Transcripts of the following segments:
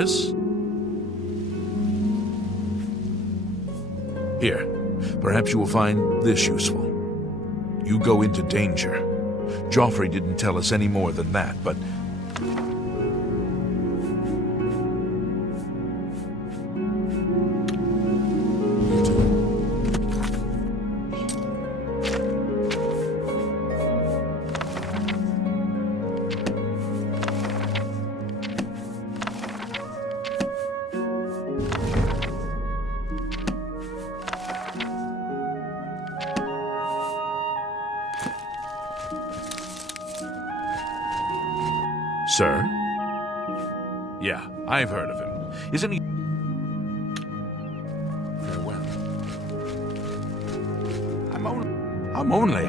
Yes? Here, perhaps you will find this useful. You go into danger. Joffrey didn't tell us any more than that, but... Sir? Yeah, I've heard of him. Isn't he... Farewell. I'm only...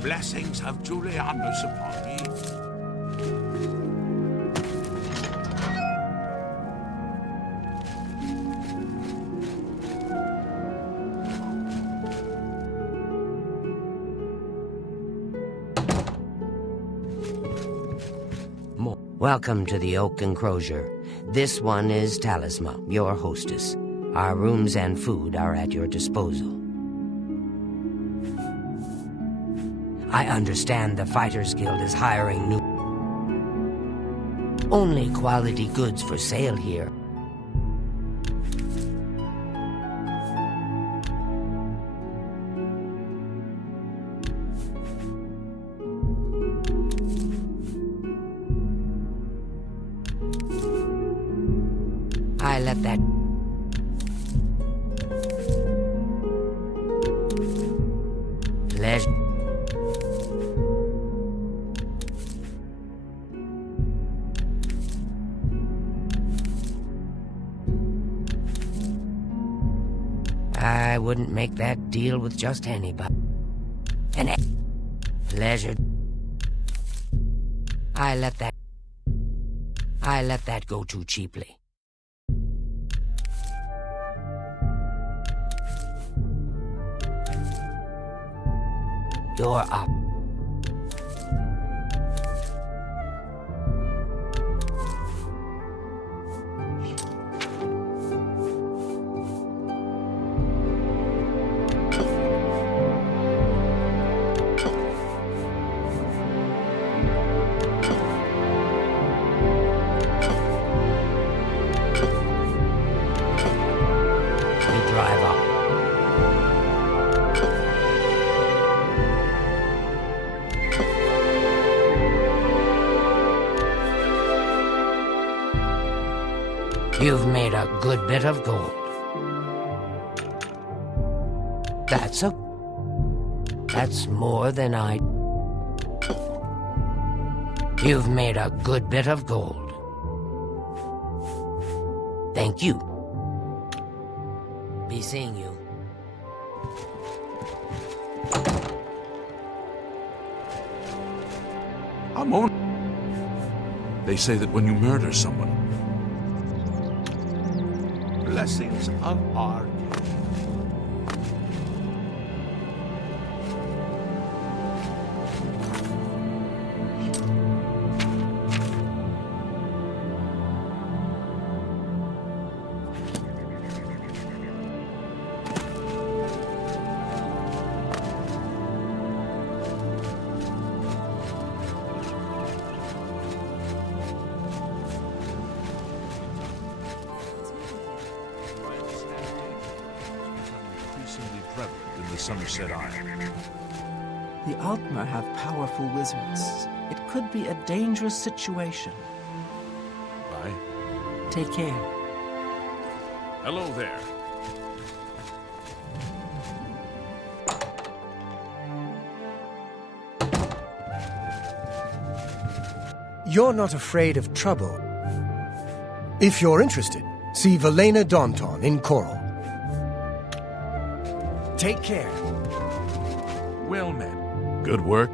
Blessings of Julianus upon ye. Welcome to the Oak Enclosure. This one is Talisma, your hostess. Our rooms and food are at your disposal. I understand the Fighters Guild is hiring new... Only quality goods for sale here. I let that... Pleasure... I wouldn't make that deal with just anybody. Pleasure... I let that go too cheaply. You're up. We drive up. You've made a good bit of gold. That's more than I... You've made a good bit of gold. Thank you. Be seeing you. I'm on... They say that when you murder someone... Blessings of our king. In the Somerset Isle. The Altmer have powerful wizards. It could be a dangerous situation. Bye. Take care. Hello there. You're not afraid of trouble. If you're interested, see Velena Daunton in Coral. Take care. Well met. Good work.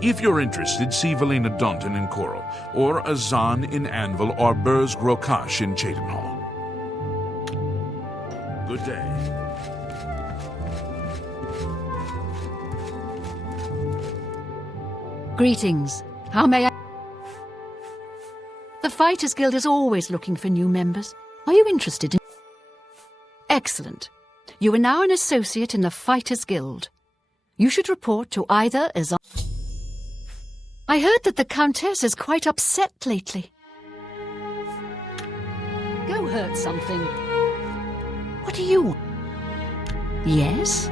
If you're interested, see Velena Daunton in Coral, or Azan in Anvil, or Burz Grokash in Cheydinhall. Good day. Greetings. How may I... Fighters Guild is always looking for new members. Are you interested in... Excellent. You are now an associate in the Fighters Guild. You should report to either Azan... I heard that the Countess is quite upset lately. Go hurt something. What do you want? Yes?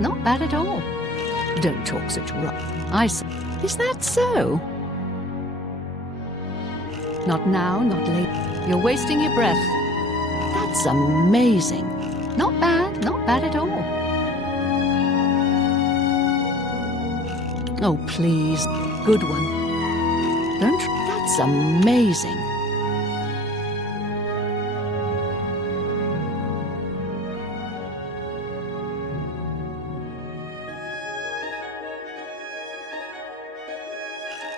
Not bad at all. Don't talk such rubbish. Is that so? Not now, not later. You're wasting your breath. That's amazing. Not bad at all. Oh, please. Good one. That's amazing.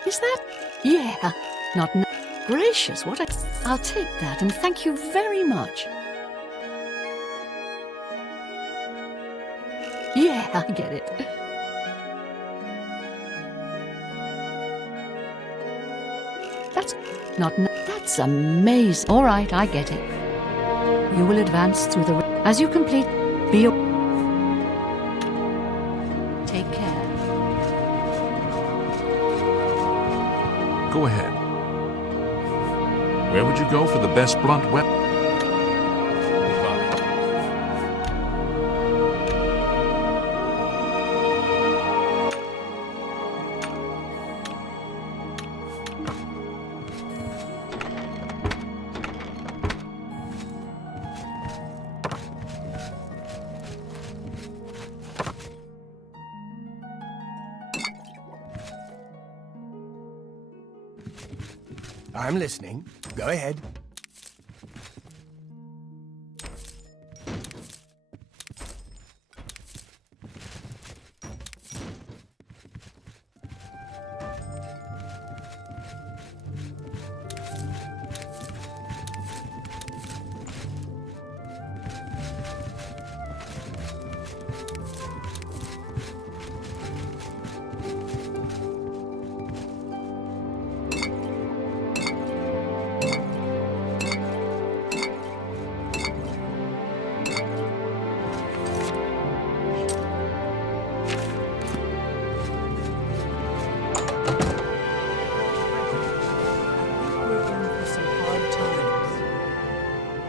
Is that? Yeah. Not now. Gracious, what a... I'll take that and thank you very much. Yeah, I get it. That's amazing. All right, I get it. You will advance through the... As you complete... Take care. Go ahead. Where would you go for the best blunt weapon? I'm listening. Go ahead.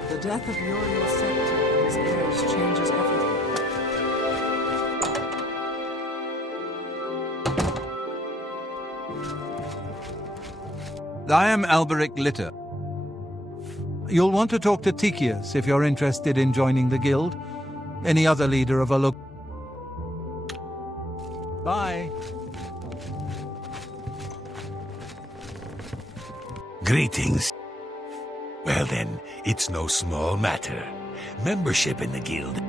The death of Uriel Septim and his heirs changes everything. I am Alberic Litter. You'll want to talk to Tikius if you're interested in joining the guild. Any other leader of a Bye. Greetings. Well then, it's no small matter. Membership in the guild.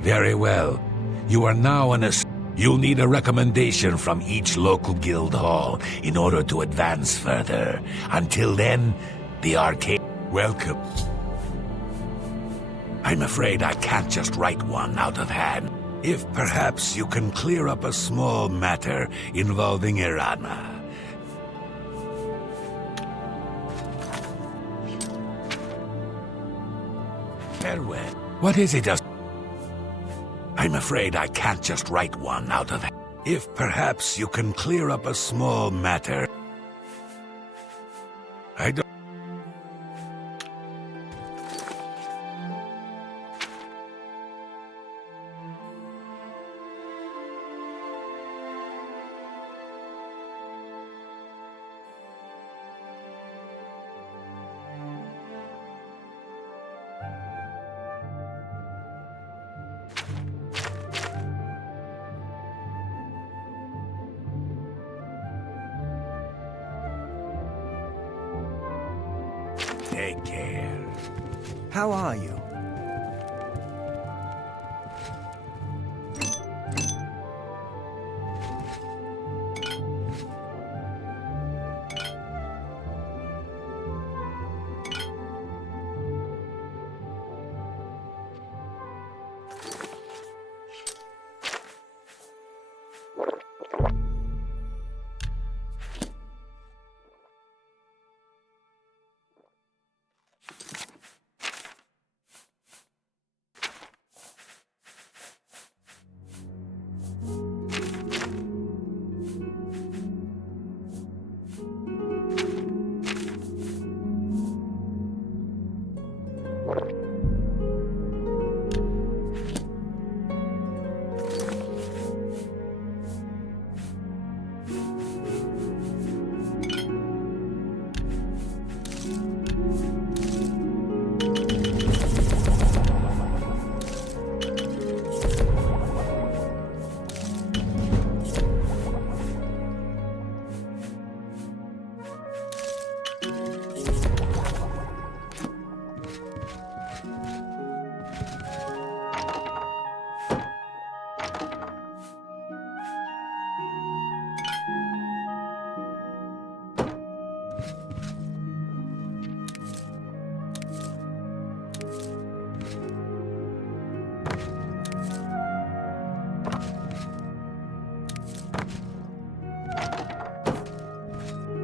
Very well. You are now You'll need a recommendation from each local guild hall in order to advance further. Until then, the arcade... Welcome. I'm afraid I can't just write one out of hand. If perhaps you can clear up a small matter involving Irana. Farewell. What is it? I'm afraid I can't just write one out of... If perhaps you can clear up a small matter... I don't... Take care. How are you?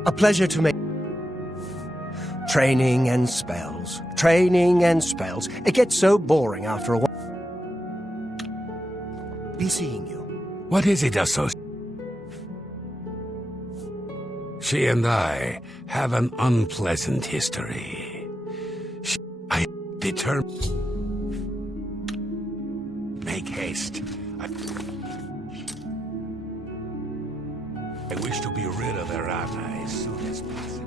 A pleasure to make... Training and spells. Training and spells. It gets so boring after a while. Be seeing you. What is it, associate? She and I have an unpleasant history. I determined... Make haste. I wish to be rid of Erana as soon as possible.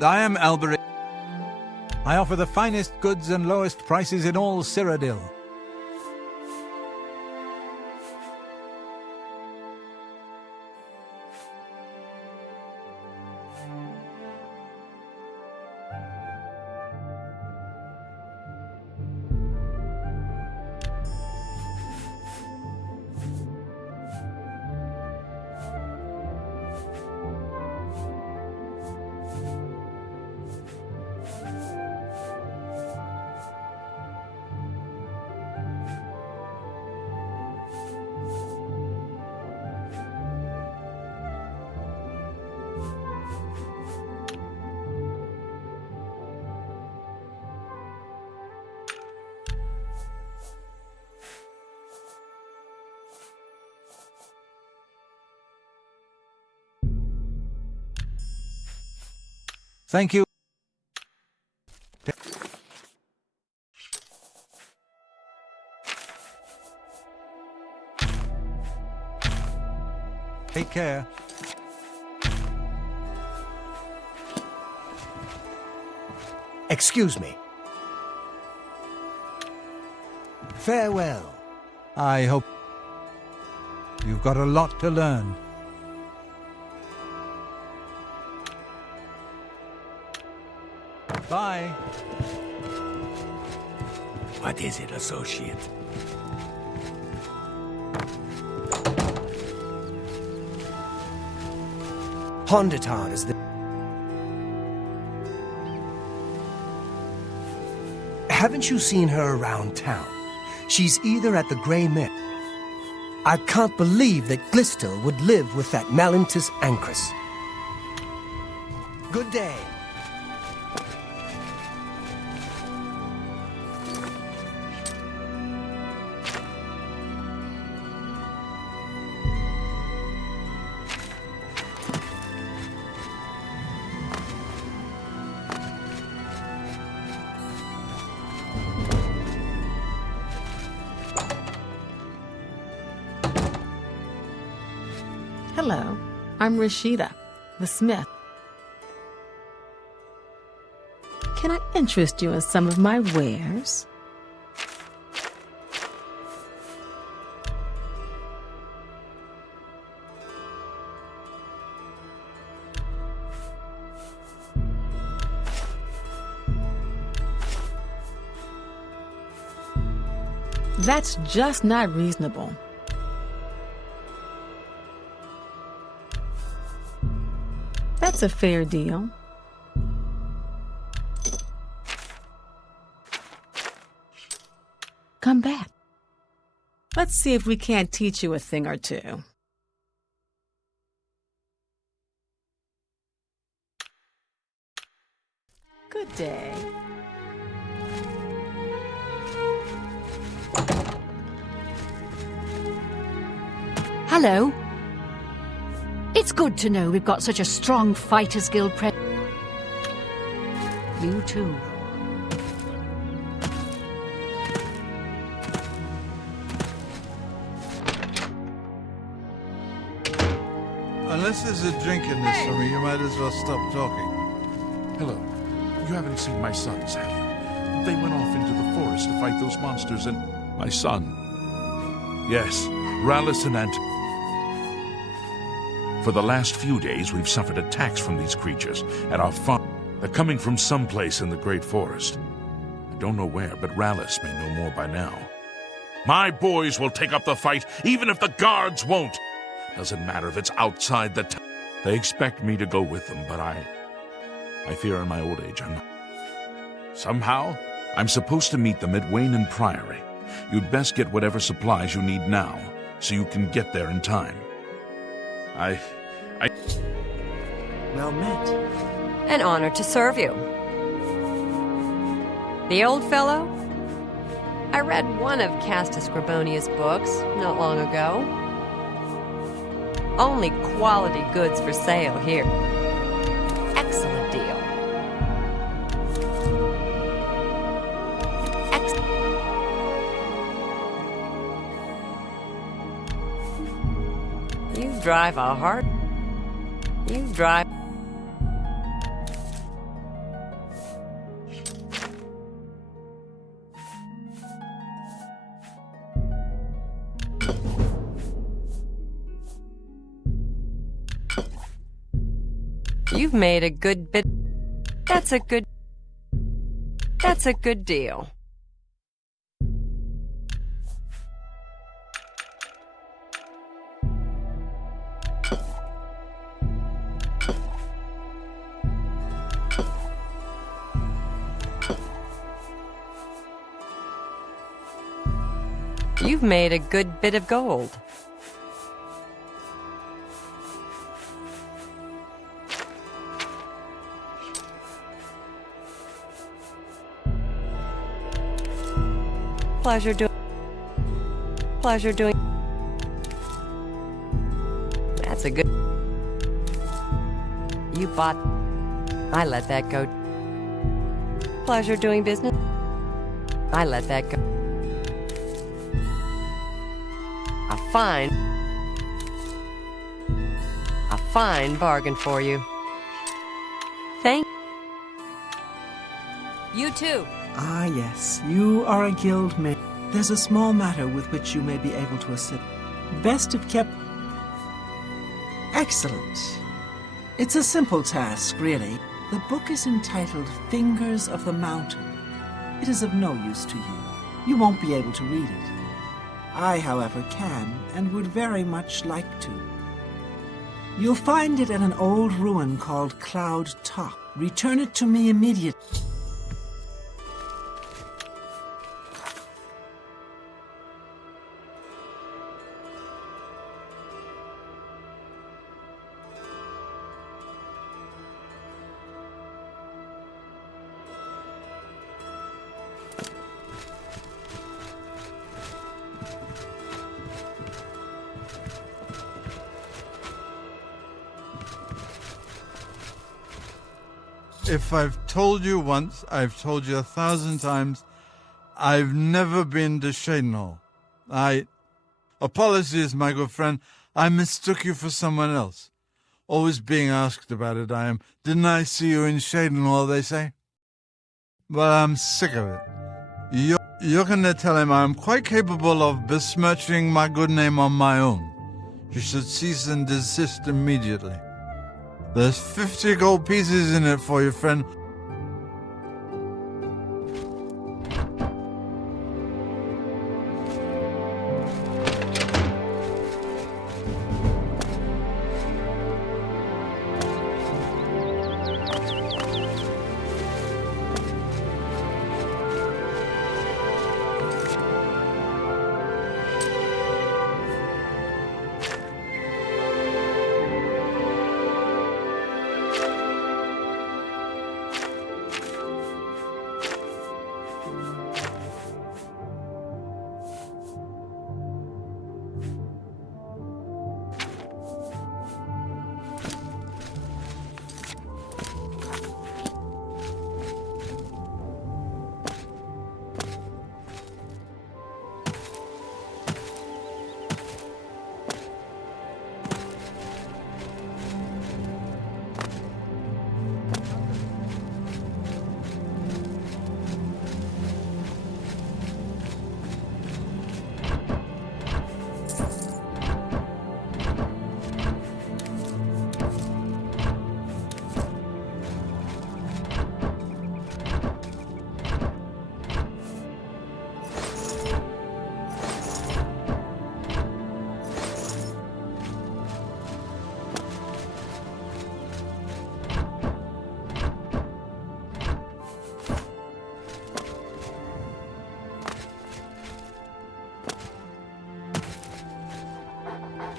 I am Alberic. I offer the finest goods and lowest prices in all Cyrodiil. Thank you. Take care. Excuse me. Farewell. I hope you've got a lot to learn. Bye. What is it, associate? Honditar is the... Haven't you seen her around town? She's either at the Grey Mint. I can't believe that Glistel would live with that Malintus Ancrus. Good day. Hello, I'm Rashida, the smith. Can I interest you in some of my wares? That's just not reasonable. That's a fair deal. Come back. Let's see if we can't teach you a thing or two. Good day. Hello. It's good to know we've got such a strong Fighters Guild You too. Unless there's a drink in this for me, you might as well stop talking. Hello. You haven't seen my sons, have you? They went off into the forest to fight those monsters and... My son. Yes, Rallis and For the last few days, we've suffered attacks from these creatures at our farm. They're coming from someplace in the Great Forest. I don't know where, but Rallis may know more by now. My boys will take up the fight, even if the guards won't. Doesn't matter if it's outside the town. They expect me to go with them, but I fear in my old age I'm not. Somehow, I'm supposed to meet them at Wayne Priory. You'd best get whatever supplies you need now, so you can get there in time. Well met. An honor to serve you. The old fellow? I read one of Castus Grabonia's books not long ago. Only quality goods for sale here. Excellent deal. You drive a hard... You drive... You've made a good bit. That's a good deal. You've made a good bit of gold. Pleasure doing. That's a good. You bought. I let that go. Pleasure doing business. I let that go. A fine bargain for you. Thank you too. Ah, yes, you are a guild mate. There's a small matter with which you may be able to assist. Best if kept. Excellent. It's a simple task, really. The book is entitled Fingers of the Mountain. It is of no use to you. You won't be able to read it. I, however, can, and would very much like to. You'll find it at an old ruin called Cloud Top. Return it to me immediately. If I've told you once, I've told you 1,000 times, I've never been to Shadenhall. Apologies, my good friend, I mistook you for someone else. Always being asked about it, I am. Didn't I see you in Shadenhall, they say? Well, I'm sick of it. You're going to tell him I'm quite capable of besmirching my good name on my own. You should cease and desist immediately. There's 50 gold pieces in it for you, friend.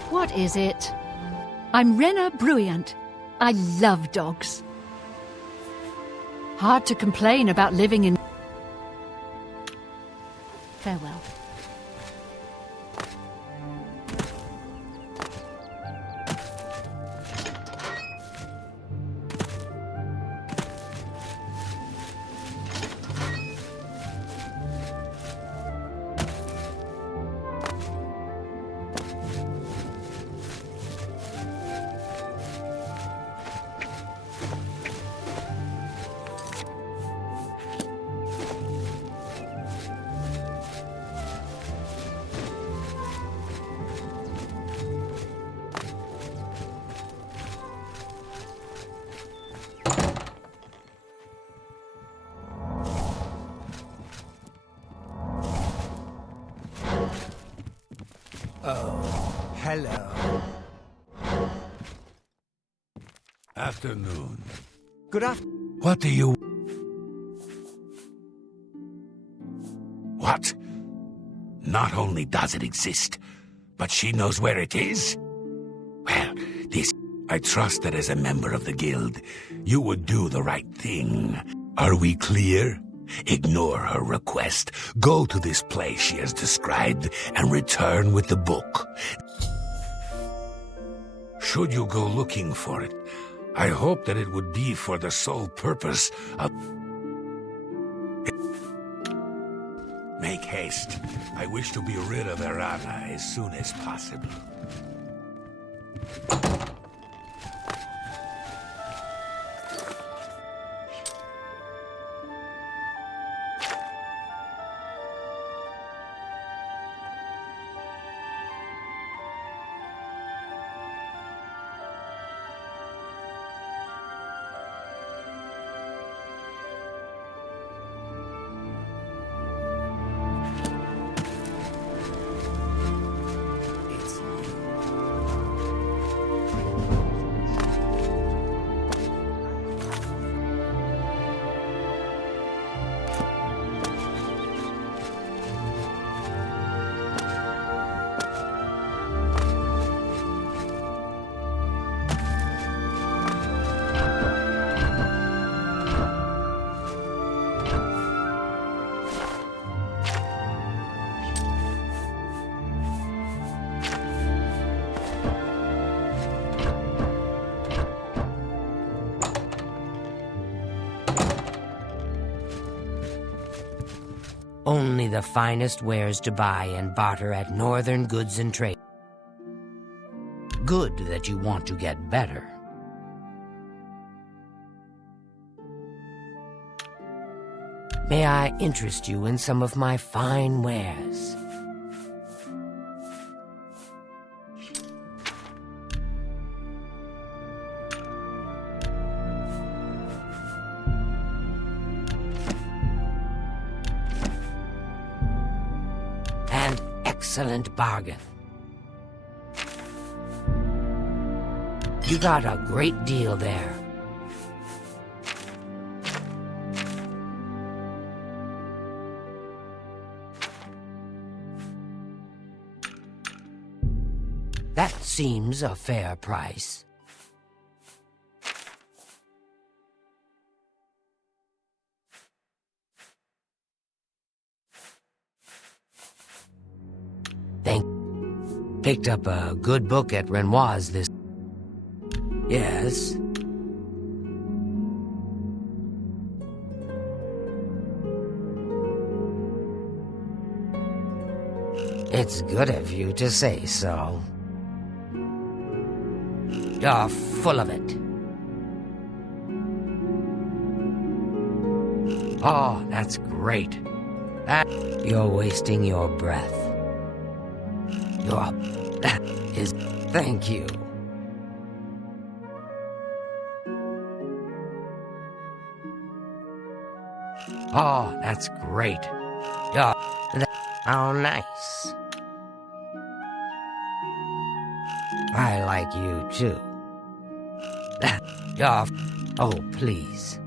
What is it? I'm Rena Bruyant. I love dogs. Hard to complain about living in... Farewell. Hello. Afternoon. Good afternoon. What do you... What? Not only does it exist, but she knows where it is? Well, this... I trust that as a member of the guild, you would do the right thing. Are we clear? Ignore her request. Go to this place she has described and return with the book. Should you go looking for it, I hope that it would be for the sole purpose of... Make haste. I wish to be rid of Erana as soon as possible. Only the finest wares to buy and barter at Northern Goods and Trade. Good that you want to get better. May I interest you in some of my fine wares? Excellent bargain. You got a great deal there. That seems a fair price. Picked up a good book at Renoir's this... Yes? It's good of you to say so. You're full of it. Oh, that's great. You're wasting your breath. That is... Thank you. Oh, that's great. How nice. I like you, too. Oh, please.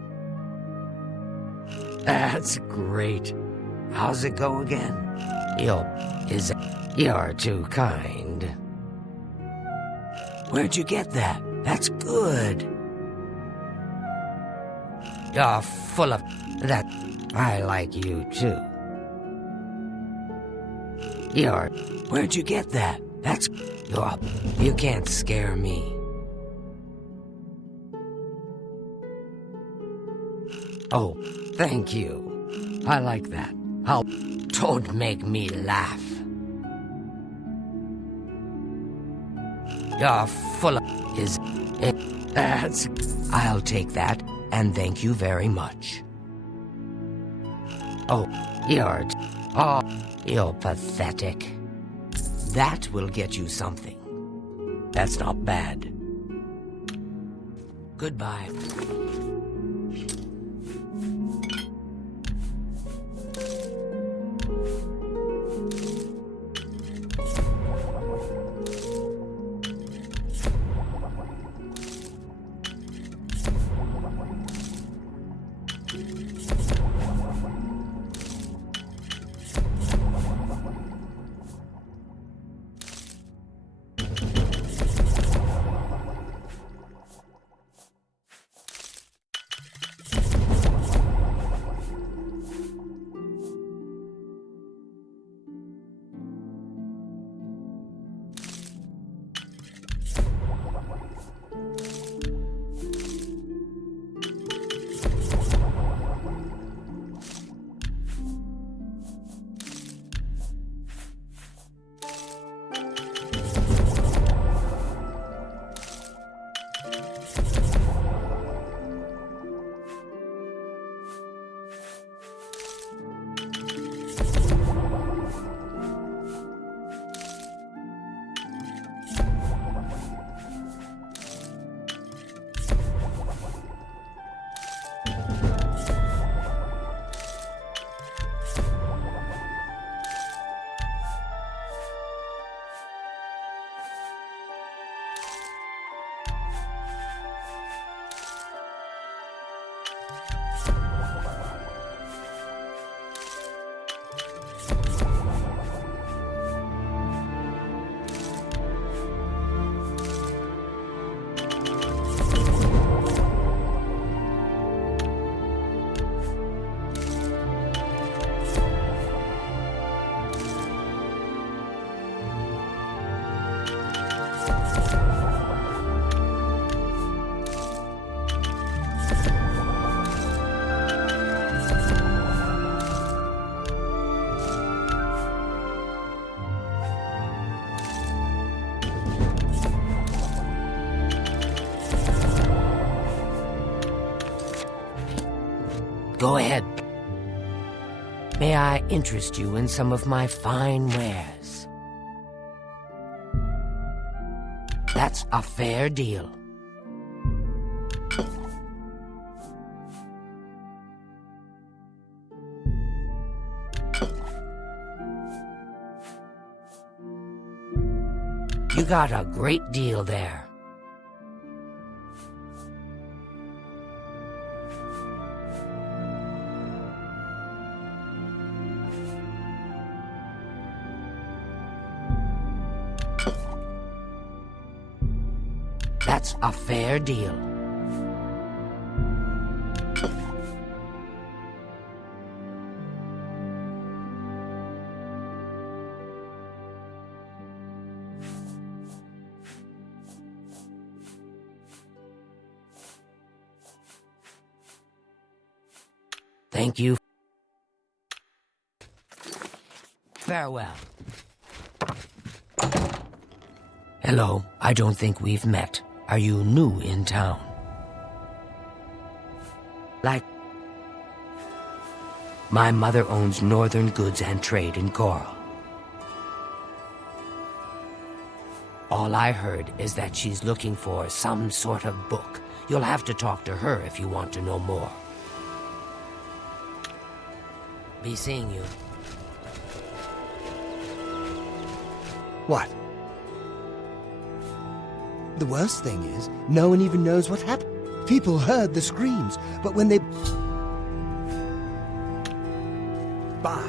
That's great. How's it go again? You're too kind. Where'd you get that? That's good. You're full of that. I like you too. Where'd you get that? That's you can't scare me. Oh, thank you. I like that. Don't make me laugh. You're full of that's... I'll take that, and thank you very much. Oh, you're pathetic. That will get you something. That's not bad. Goodbye. Go ahead. May I interest you in some of my fine wares? That's a fair deal. You got a great deal there. That's a fair deal. Thank you. Farewell. Hello, I don't think we've met. Are you new in town? My mother owns Northern Goods and Trade in Coral. All I heard is that she's looking for some sort of book. You'll have to talk to her if you want to know more. Be seeing you. What? The worst thing is, no one even knows what happened. People heard the screams, but when they... Bye.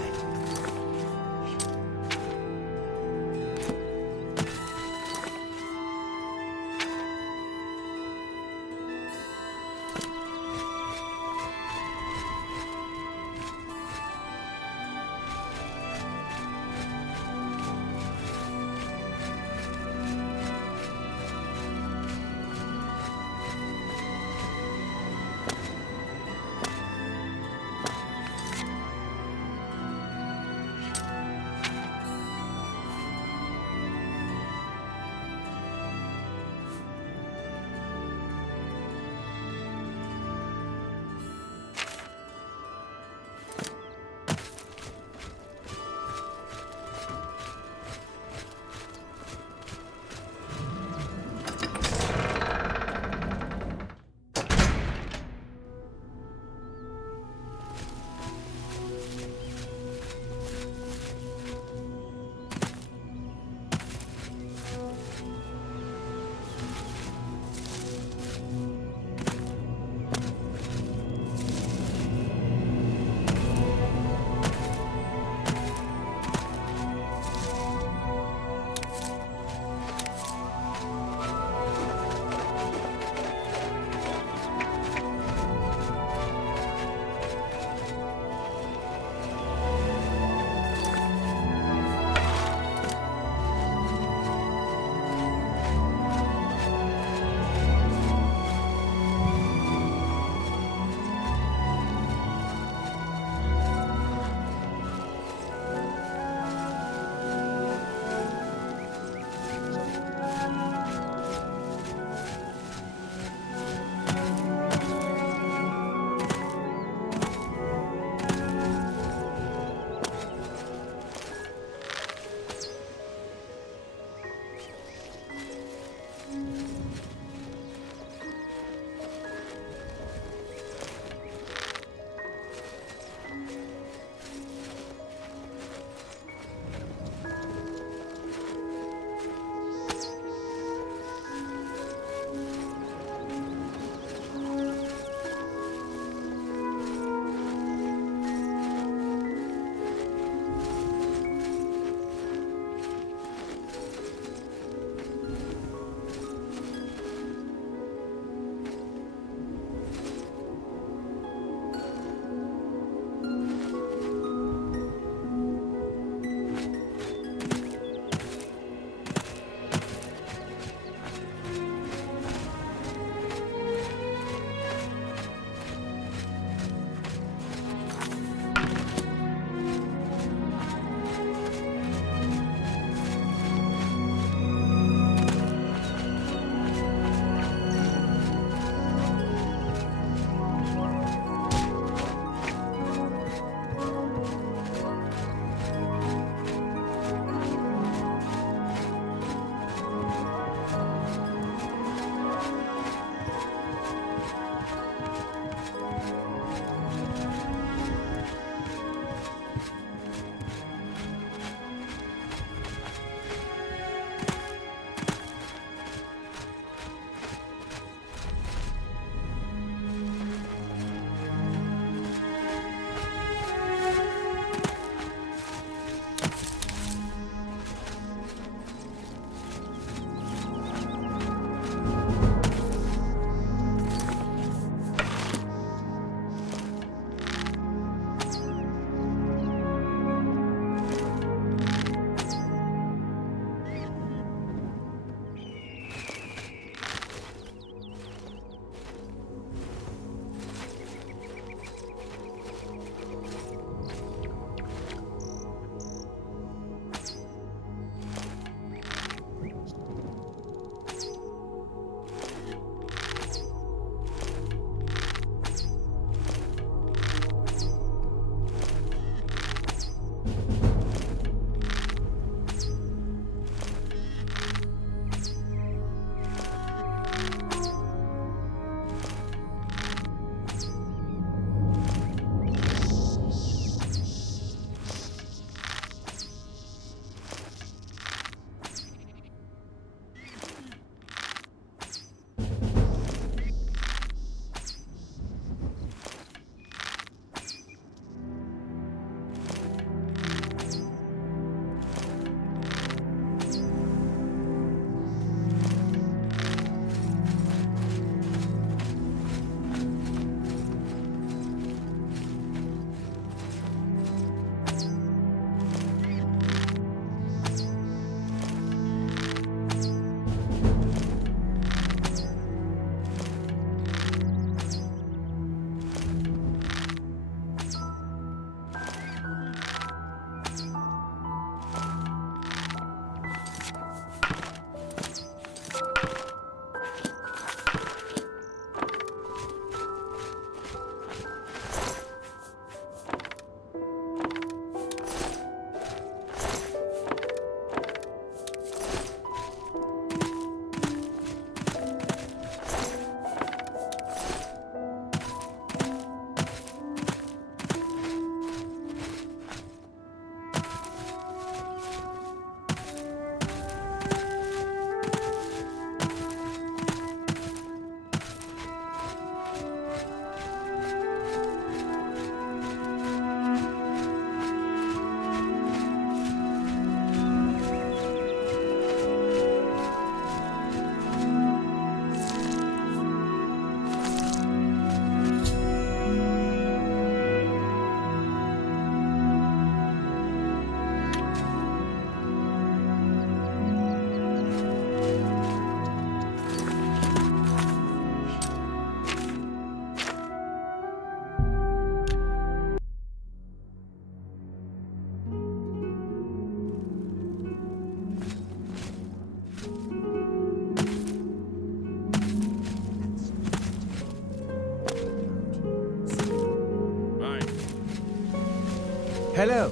Hello.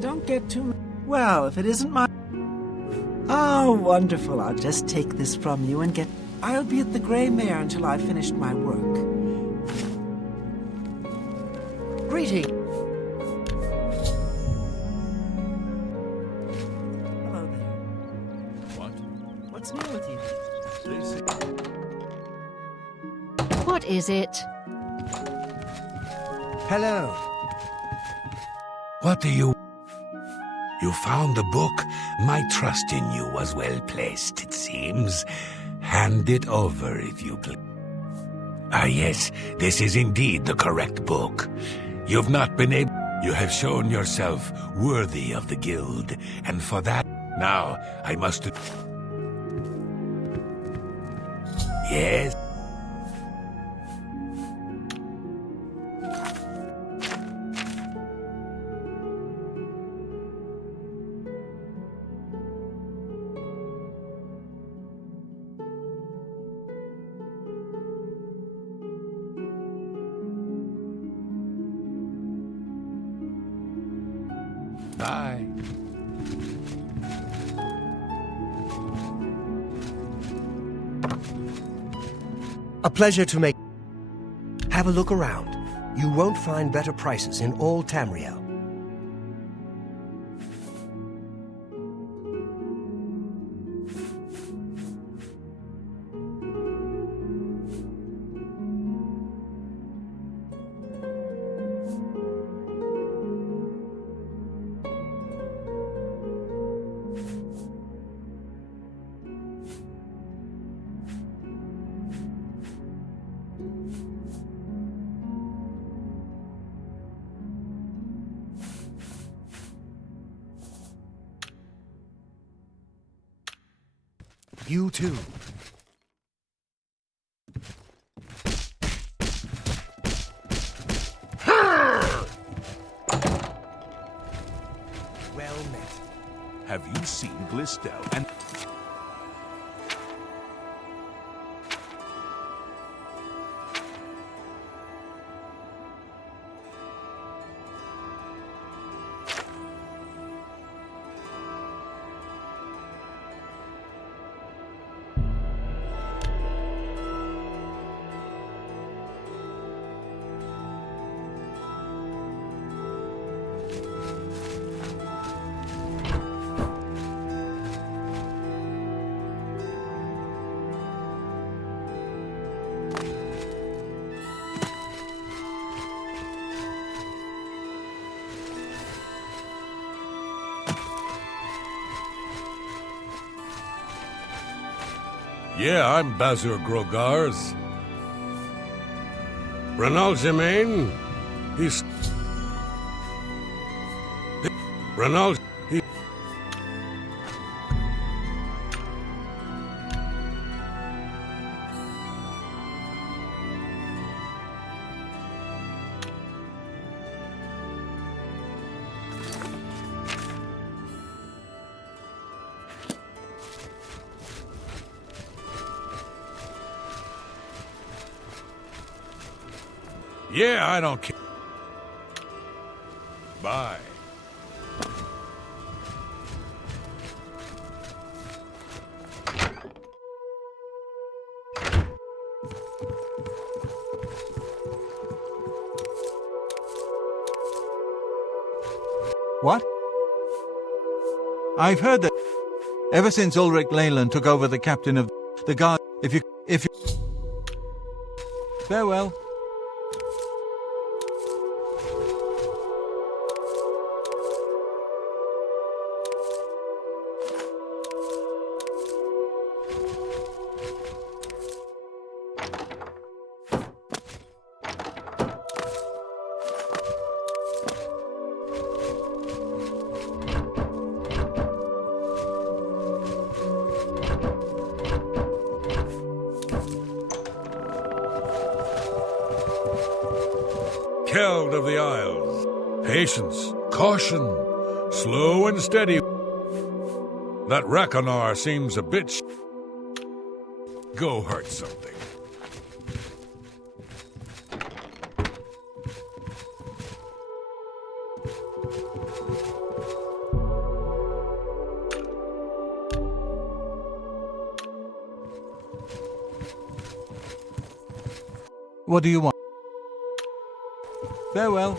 Don't get too... Well, if it isn't my... Oh, wonderful. I'll just take this from you and get... I'll be at the Grey Mare until I've finished my work. Greeting. Hello there. What? What's new with you? What is it? Hello. What do you... You found the book? My trust in you was well placed, it seems. Hand it over, if you please. Ah, yes, this is indeed the correct book. You've not been able... You have shown yourself worthy of the guild, and for that, now, I must... Yes? Bye. A pleasure to make... Have a look around. You won't find better prices in all Tamriel. You too. Well met. Have you seen Glistel and... Yeah, I'm Bazur Grogars. Renal Germain, he's... Renal... He... Yeah, I don't care. Bye. What? I've heard that ever since Ulrich Leyland took over the captain of the guard, if you... Farewell. Keld of the Isles. Patience, caution, slow and steady. That Rakonar seems a bit Go hurt something. What do you want? Farewell.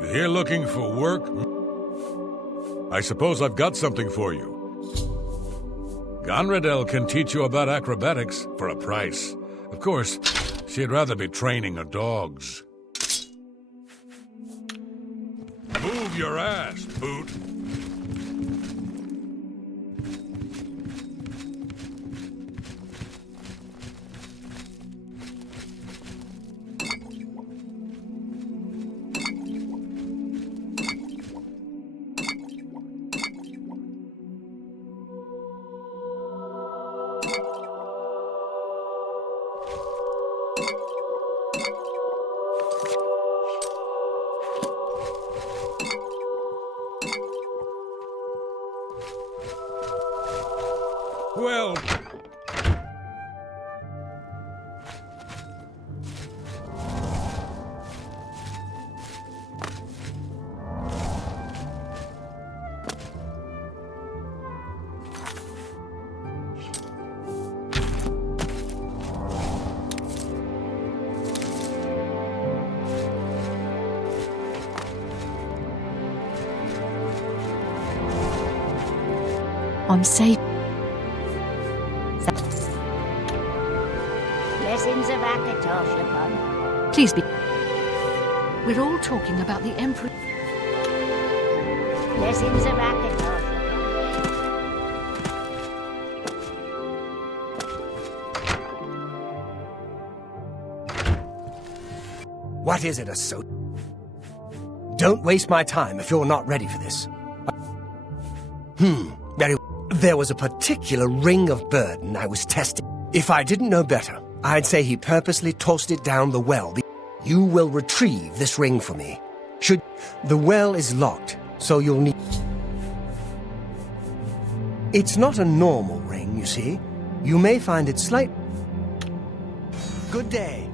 You here looking for work? I suppose I've got something for you. Gonradel can teach you about acrobatics for a price. Of course, she'd rather be training her dogs. Move your ass, Boot. Well... I'm safe. Blessings of Akatosh upon. Please be. We're all talking about the Emperor. Blessings of Akatosh What is it, Don't waste my time if you're not ready for this. Very well. There was a particular ring of burden I was testing. If I didn't know better, I'd say he purposely tossed it down the well. You will retrieve this ring for me. The well is locked, so you'll need... It's not a normal ring, you see. You may find it slight... Good day.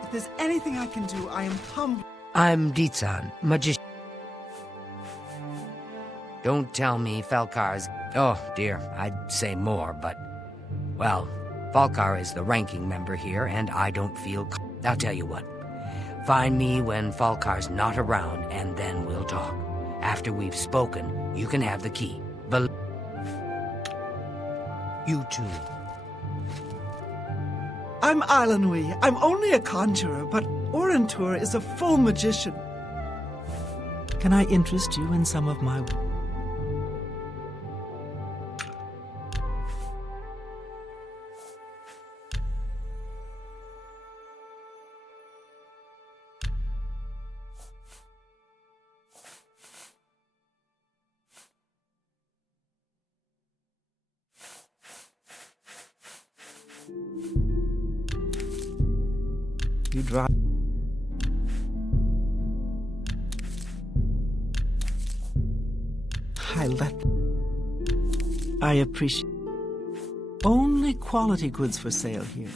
If there's anything I can do, I am humble. I'm Ditsan, magician. Don't tell me Falkar's... Oh, dear, I'd say more, but... Well, Falkar is the ranking member here, and I don't feel... I'll tell you what. Find me when Falkar's not around, and then we'll talk. After we've spoken, you can have the key. You too. I'm Ilanui. I'm only a conjurer, but Orantur is a full magician. Can I interest you in some of my... You drive... I appreciate... Only quality goods for sale here.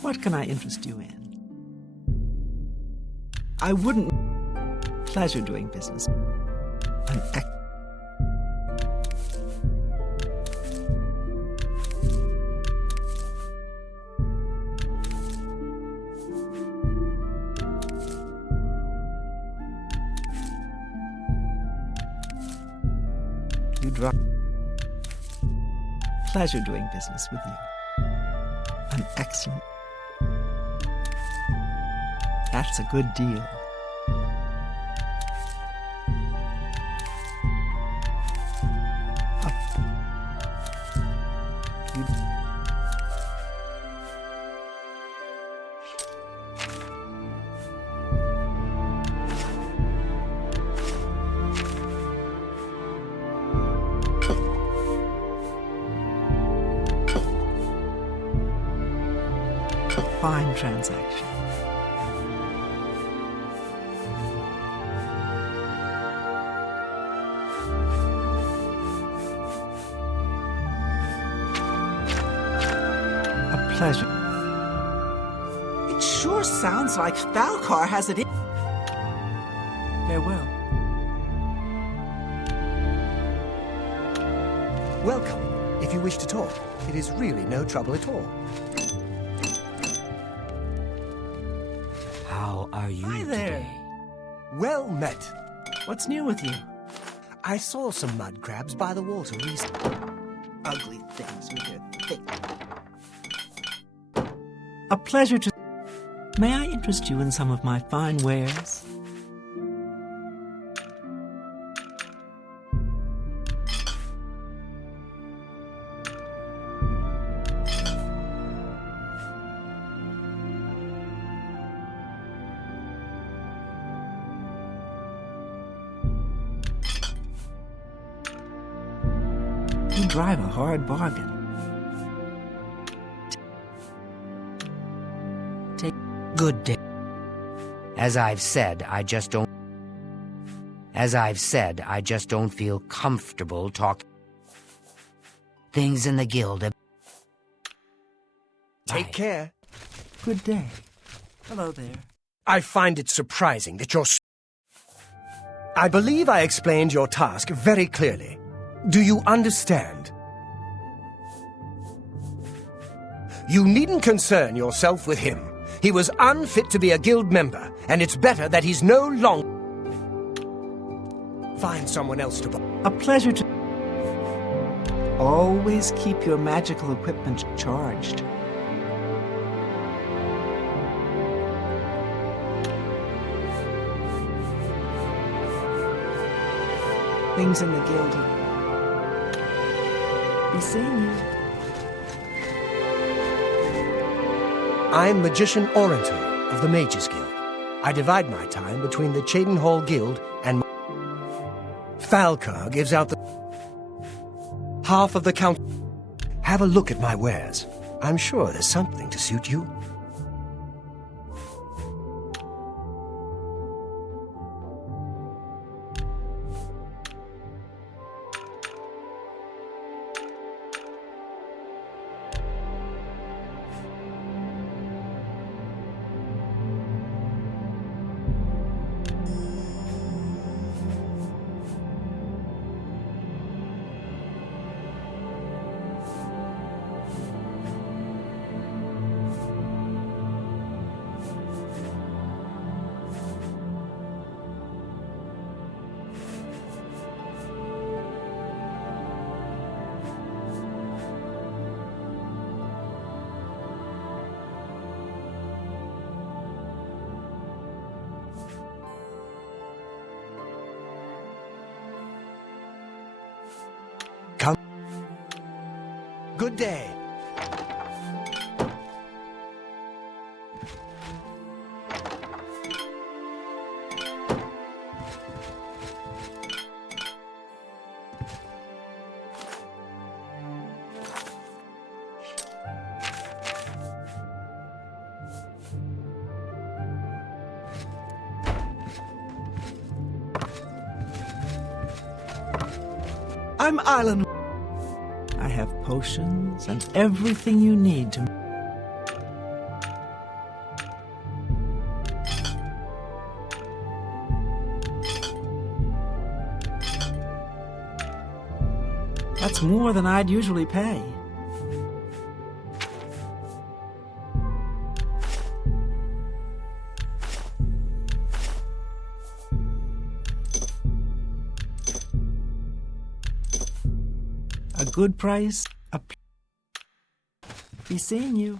What can I interest you in? I wouldn't... Pleasure doing business. An ex... pleasure doing business with you. An excellent... That's a good deal. Fine transaction. A pleasure. It sure sounds like Falcar has it in. Farewell. Welcome. If you wish to talk, it is really no trouble at all. How are you Hi there. today? Well met. What's new with you? I saw some mud crabs by the water recently. Ugly things with their thick. A pleasure to... May I interest you in some of my fine wares? You drive a hard bargain. Take good day. As I've said, I just don't feel comfortable talking. Things in the guild. Take care. Good day. Hello there. I find it surprising that you're... I believe I explained your task very clearly. Do you understand? You needn't concern yourself with him. He was unfit to be a guild member, and it's better that he's no longer... Find someone else to... A pleasure to... Always keep your magical equipment charged. Things in the guild. Be seeing you. I'm Magician Orator of the Mages Guild. I divide my time between the Cheydinhall Guild and... Falcar gives out the... half of the count... Have a look at my wares. I'm sure there's something to suit you. Come. Good day. I'm Island. I have potions and everything you need to... That's more than I'd usually pay. A good price, Be seeing you.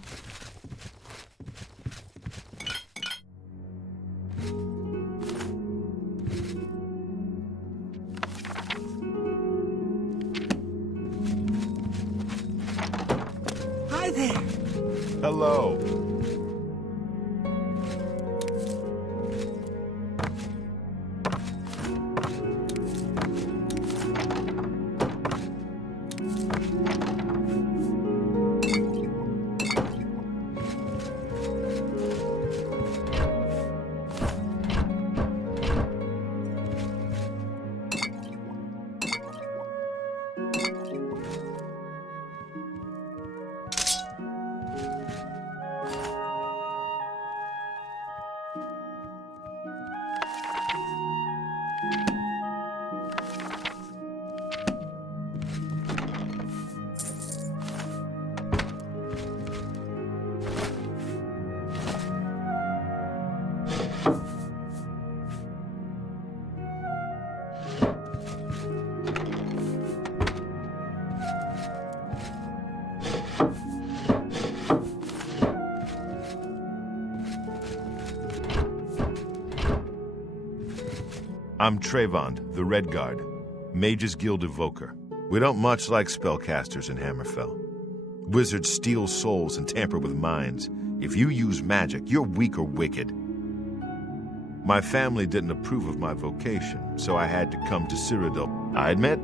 Hi there. Hello. I'm Trayvond, the Red Guard, Mages Guild Evoker. We don't much like spellcasters in Hammerfell. Wizards steal souls and tamper with minds. If you use magic, you're weak or wicked. My family didn't approve of my vocation, so I had to come to Cyrodiil. I admit,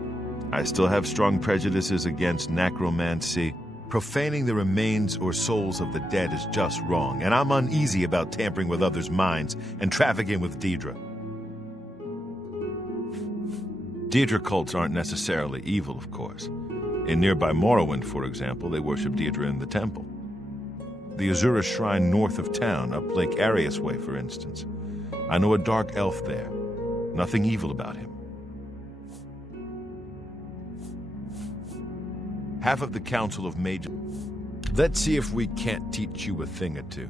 I still have strong prejudices against necromancy. Profaning the remains or souls of the dead is just wrong, and I'm uneasy about tampering with others' minds and trafficking with Daedra. Daedra cults aren't necessarily evil, of course. In nearby Morrowind, for example, they worship Daedra in the temple. The Azura Shrine north of town, up Lake Arius Way, for instance. I know a dark elf there. Nothing evil about him. Half of the Council of Mages. Let's see if we can't teach you a thing or two.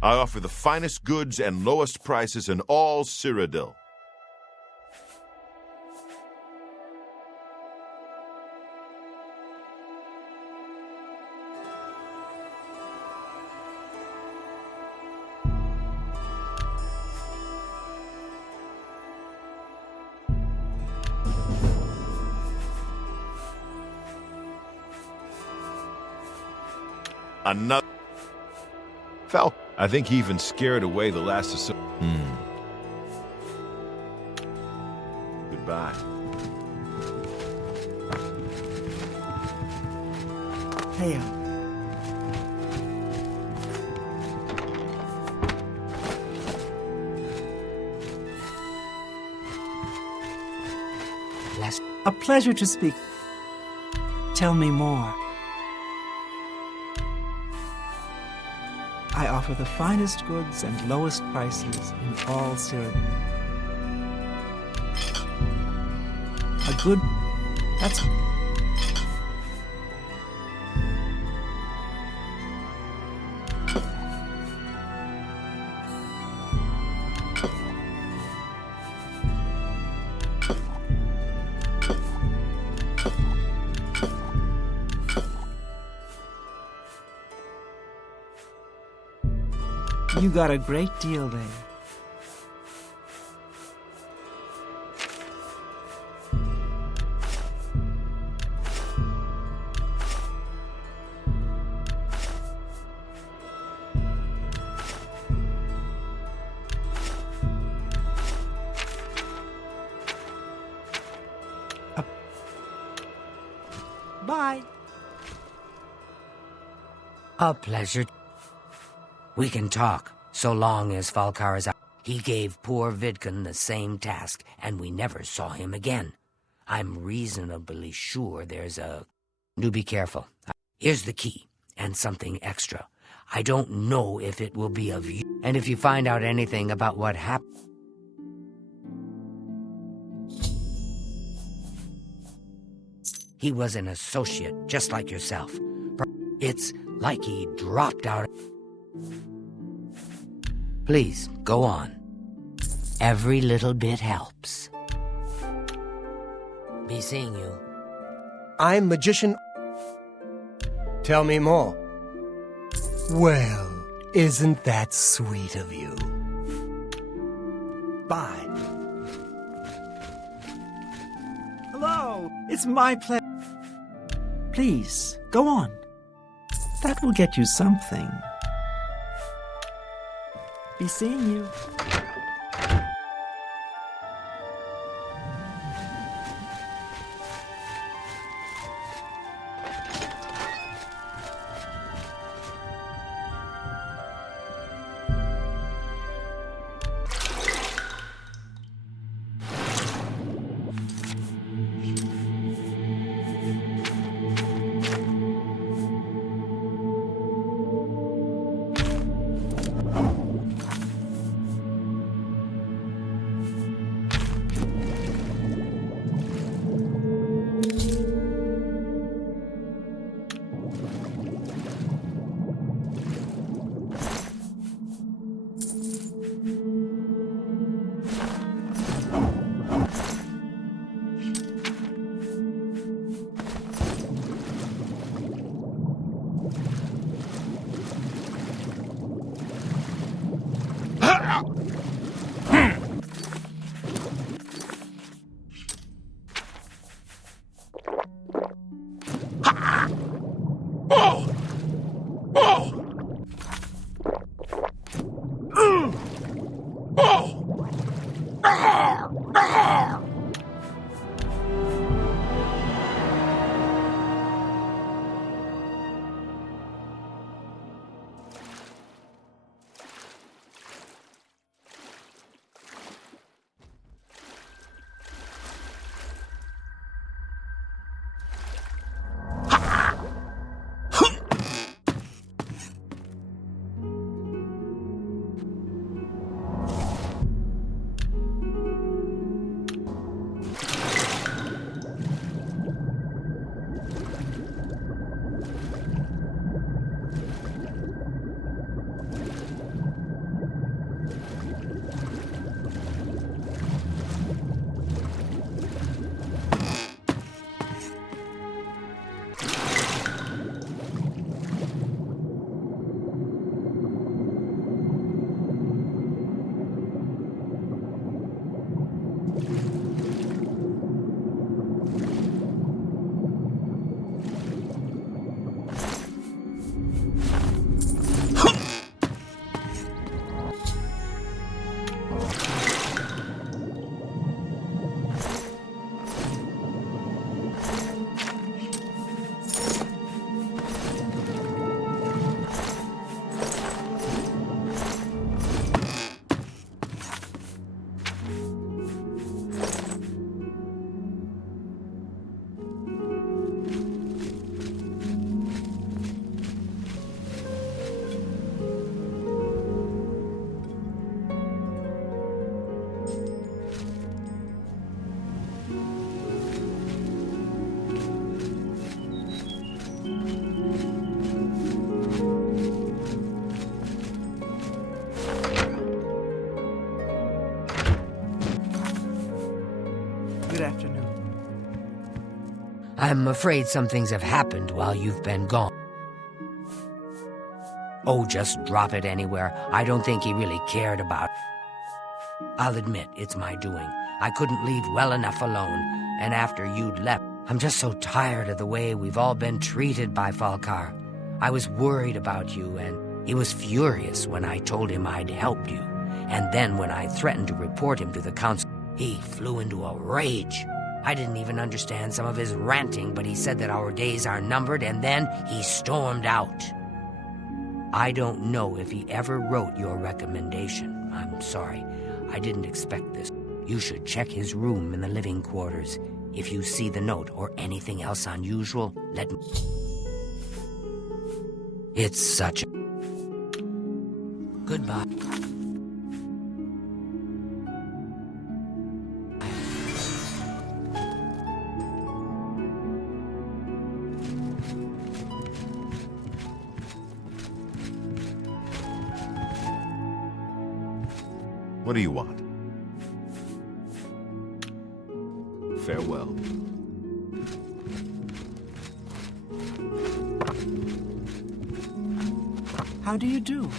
I offer the finest goods and lowest prices in all Cyrodiil. Another fell. I think he even scared away the last of Goodbye. Hail. Bless. A pleasure to speak. Tell me more. I offer the finest goods and lowest prices in all Cyrodiil. A good... That's... You got a great deal there. Bye. A pleasure. We can talk, so long as Falcar is out. He gave poor Vidkun the same task, and we never saw him again. I'm reasonably sure there's a... Do be careful. Here's the key, and something extra. I don't know if it will be of use. And if you find out anything about what happened... He was an associate, just like yourself. It's like he dropped out... Please, go on. Every little bit helps. Be seeing you. I'm magician. Tell me more. Well, isn't that sweet of you? Bye. Hello, it's my pleasure. Please, go on. That will get you something. Be seeing you. Good afternoon. I'm afraid some things have happened while you've been gone. Oh, just drop it anywhere. I don't think he really cared about it. I'll admit, it's my doing. I couldn't leave well enough alone, and after you'd left, I'm just so tired of the way we've all been treated by Falkar. I was worried about you, and he was furious when I told him I'd helped you. And then when I threatened to report him to the council, he flew into a rage. I didn't even understand some of his ranting, but he said that our days are numbered, and then he stormed out. I don't know if he ever wrote your recommendation. I'm sorry. I didn't expect this. You should check his room in the living quarters. If you see the note or anything else unusual, let me... It's such a... Goodbye. What do you want? Farewell. How do you do?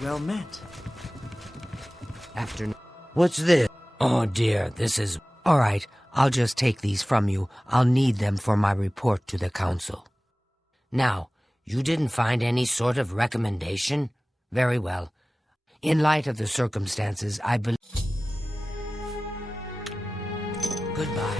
Well met. Afternoon. What's this? Oh dear, this is... All right, I'll just take these from you. I'll need them for my report to the council. Now, you didn't find any sort of recommendation? Very well. In light of the circumstances, I believe... Goodbye.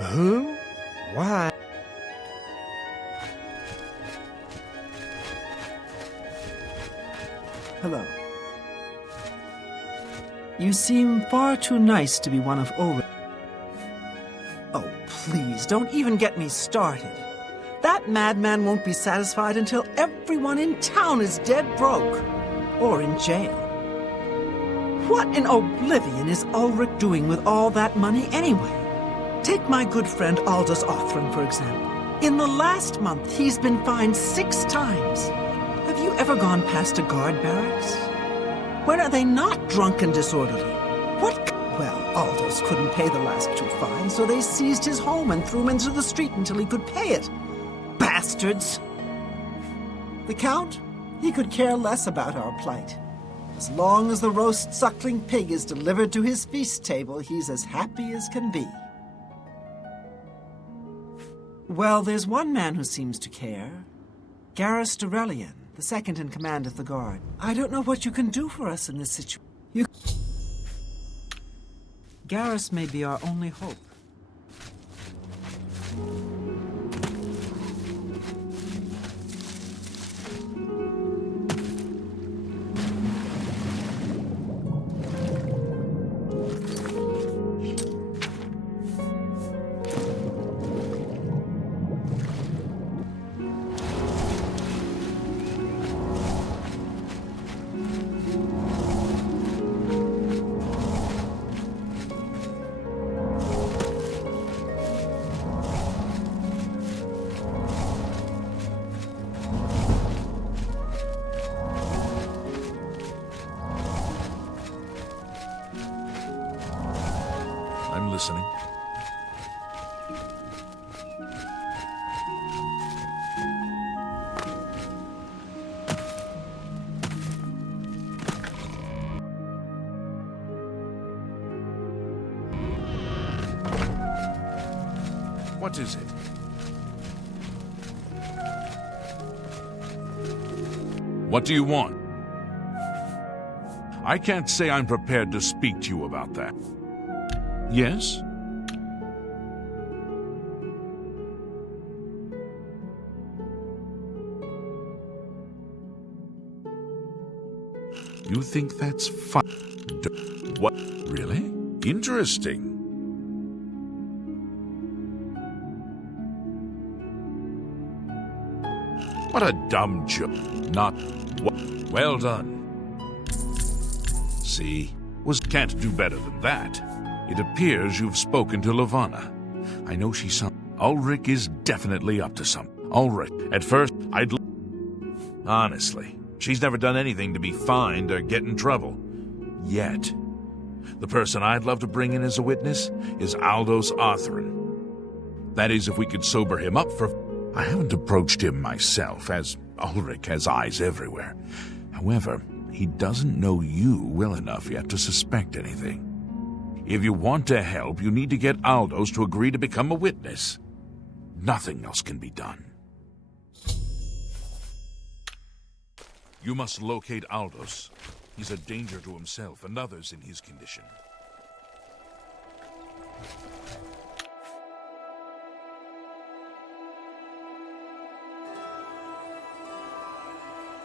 Who? Why? Hello. You seem far too nice to be one of Ulrich. Oh, please, don't even get me started. That madman won't be satisfied until everyone in town is dead broke. Or in jail. What in Oblivion is Ulrich doing with all that money anyway? Take my good friend Aldous Othran, for example. In the last month, he's been fined 6 times. Have you ever gone past a guard barracks? When are they not drunk and disorderly? What? Well, Aldous couldn't pay the last 2 fines, so they seized his home and threw him into the street until he could pay it. Bastards! The Count? He could care less about our plight. As long as the roast suckling pig is delivered to his feast table, he's as happy as can be. Well, there's one man who seems to care. Garrus Durelian, the second in command of the guard. I don't know what you can do for us in this situation. Garrus may be our only hope. What is it? What do you want? I can't say I'm prepared to speak to you about that. Yes? You think that's fun? What? Really? Interesting. What a dumb joke. Not... Well done. See? Can't do better than that. It appears you've spoken to Lavanna. I know she's Ulrich is definitely up to something. Ulrich, at first, honestly, she's never done anything to be fined or get in trouble. Yet. The person I'd love to bring in as a witness is Aldous Arthurn. That is, if we could sober him up for... I haven't approached him myself, as Ulrich has eyes everywhere. However, he doesn't know you well enough yet to suspect anything. If you want to help, you need to get Aldous to agree to become a witness. Nothing else can be done. You must locate Aldous. He's a danger to himself and others in his condition.